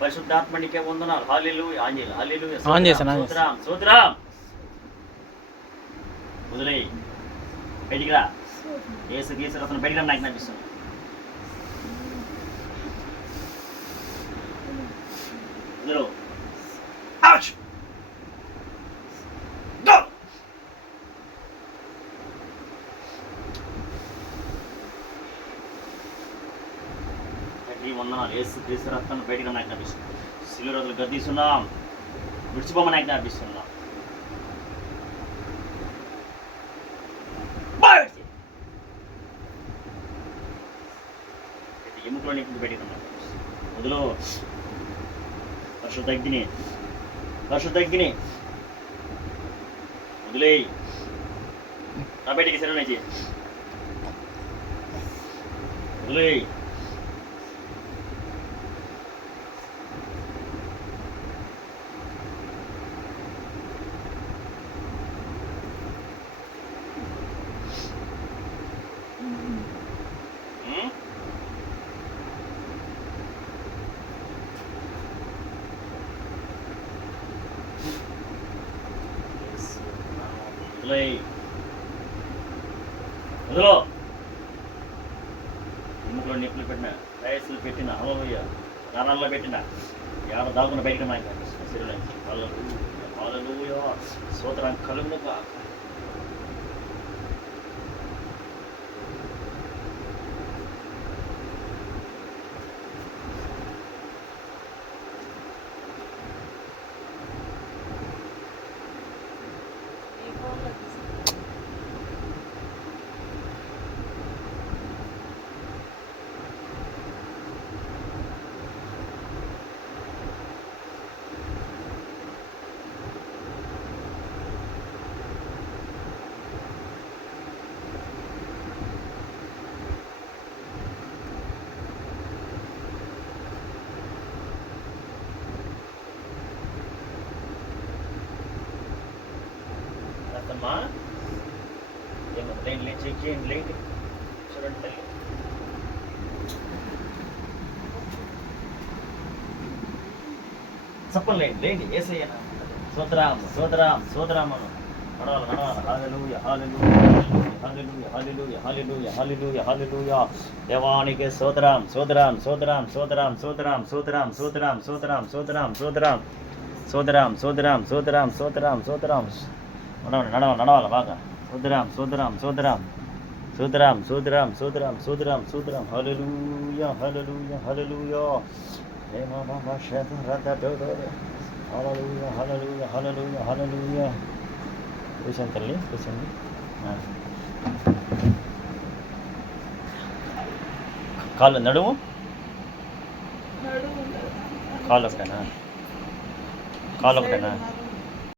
పరిశుద్ధాత్మనికే వందనాలు. హల్లెలూయా. ఆంజనేయులు హల్లెలూయా. ఆన్ చేశాను. స్తోత్రం స్తోత్రం. వదిలేయ్, బయటికి రా. ఏసు గీసు రత్నం బయటికి రా. నాకు కనిపిస్తుంది. వదిలో. అవుట్. గో. వందనాలు. ఏసు క్రీస్తు రక్తాన్ని బయటికి నాకు కనిపిస్తుంది. సిలువ రోజులు గద్దీస్తున్నాం. విడిచిపోమని నాకు కనిపిస్తున్నాం. ఎముకలో నీకు బయటికి నాకు వదిలో. పరిశుద్ధ అగ్ని, పరిశుద్ధ అగ్ని వదిలేయి. నా బయటికి సెలవు నుంచి వదిలేయి. వదిలో. ఎముకలో నిప్పులు పెట్టిన, టైర్స్లు పెట్టిన, హల్లెలూయా, నరాల్లో పెట్టిన ఏడ దాగున్న బయటకు నాకు కనిపిస్తుంది. శరీరం నుంచి హల్లెలూయా హల్లెలూయా. స్తోత్రం కలుగును గాక. అమ్మా ఏమో లైన్ లేచి చెక్ చేయండి. లేండి చూడండి తల్లి. చెప్పండి లేండి లేండి. ఏసయ్యనా స్తోత్రం స్తోత్రం స్తోత్రం అను. నడవాలి నడవాలి. హల్లెలూయా హల్లెలూయా హల్లెలూయా హల్లెలూయా హల్లెలూయా హల్లెలూయా హల్లెలూయా. దేవానికి స్తోత్రం స్తోత్రం స్తోత్రం స్తోత్రం స్తోత్రం స్తోత్రం స్తోత్రం స్తోత్రం స్తోత్రం స్తోత్రం స్తోత్రం స్తోత్రం స్తోత్రం స్తోత్రం స్తోత్రం. నడవాలి నడవాలి నడవాలి బాగా. స్తోత్రం స్తోత్రం స్తోత్రం స్తోత్రం స్తోత్రం స్తోత్రం స్తోత్రం స్తోత్రం. హల్లెలూయా హల్లెలూయా హల్లెలూయా. హల్లెలూయా హల్లెలూయా హల్లెలూయా హల్లెలూయా. కూర్చోండి తల్లి కూర్చోండి. కాళ్ళు నడుము కాళ్ళు ఒకటేనా? కాళ్ళు ఒకటేనా?